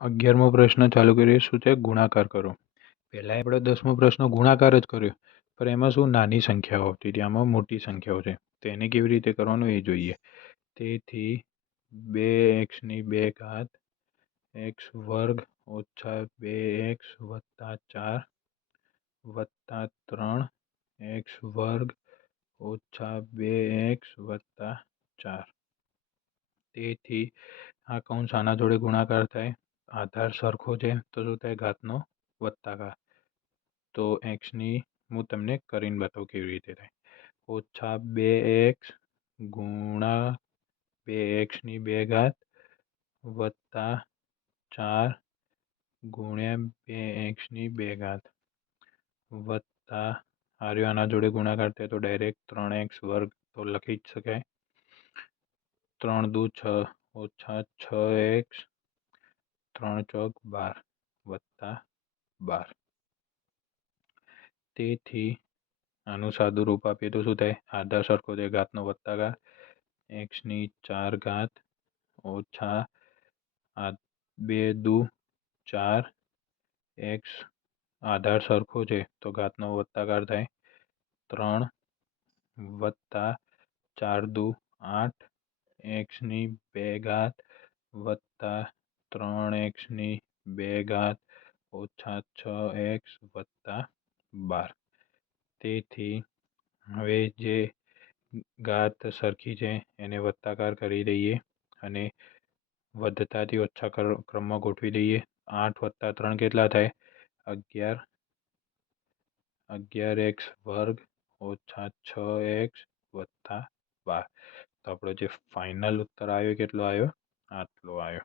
અગિયારમો પ્રશ્ન ચાલુ કરીએ. શું છે? ગુણાકાર કરો. પહેલાં આપણે દસમો પ્રશ્ન ગુણાકાર જ કર્યો. પણ એમાં શું? નાની સંખ્યાઓ આવતી હતી. આમાં મોટી સંખ્યાઓ છે. તો એને કેવી રીતે કરવાનું? એ જોઈએ. તેથી બે એક્સની બે ઘાત એક્સ વર્ગ ઓછા બે એક્સ વત્તા ચાર વત્તા ત્રણ એક્સ વર્ગ ઓછા બે એક્સ વત્તા ચાર. તેથી આ કૌંસ આના જોડે ગુણાકાર થાય. આધાર સરખો છે તો શું થાય ઘાતનો વત્તાકાર તો એક્સની હું તમને કરીને બતાવું કેવી રીતે થાય ઓછા બે એક્સ ગુણા બે એક્સની બે ઘાત વત્તા ચાર ગુણ્યા બે એક્સની બે ઘાત વત્તા આ રહ્યો આના જોડે ગુણાકાર થાય તો ડાયરેક્ટ ત્રણ એક્સ વર્ગ તો લખી જ શકાય ત્રણ દુ છ ઓછા છ એક્સ ત્રણ ચોક બાર વત્તા બાર તેથી આનું સાદું રૂપ આપીએ તો શું થાય આધાર સરખો છે ઘાતનો વત્તાકાર એક્સની ચાર ઘાત ઓછા આ બે દુ ચાર એક્સ આધાર સરખો છે તો ઘાતનો વત્તાકાર થાય ત્રણ વત્તા ચાર દુ આઠ એક્સની બે ઘાત વત્તા ત્રણ એક્સની બે ઘાત ઓછા છ એક્સ વત્તા બાર. તેથી હવે જે ઘાત સરખી છે, એને વત્તાકાર કરી દઈએ અને વધતાથી ઓછા ક્રમમાં ગોઠવી દઈએ. આઠ વત્તા ત્રણ કેટલા થાય? અગિયાર. અગિયાર એક્સ વર્ગ ઓછા છ એક્સ વત્તા બાર. તો આપણો જે ફાઇનલ ઉત્તર આવ્યો, કેટલો આવ્યો? આટલો આવ્યો.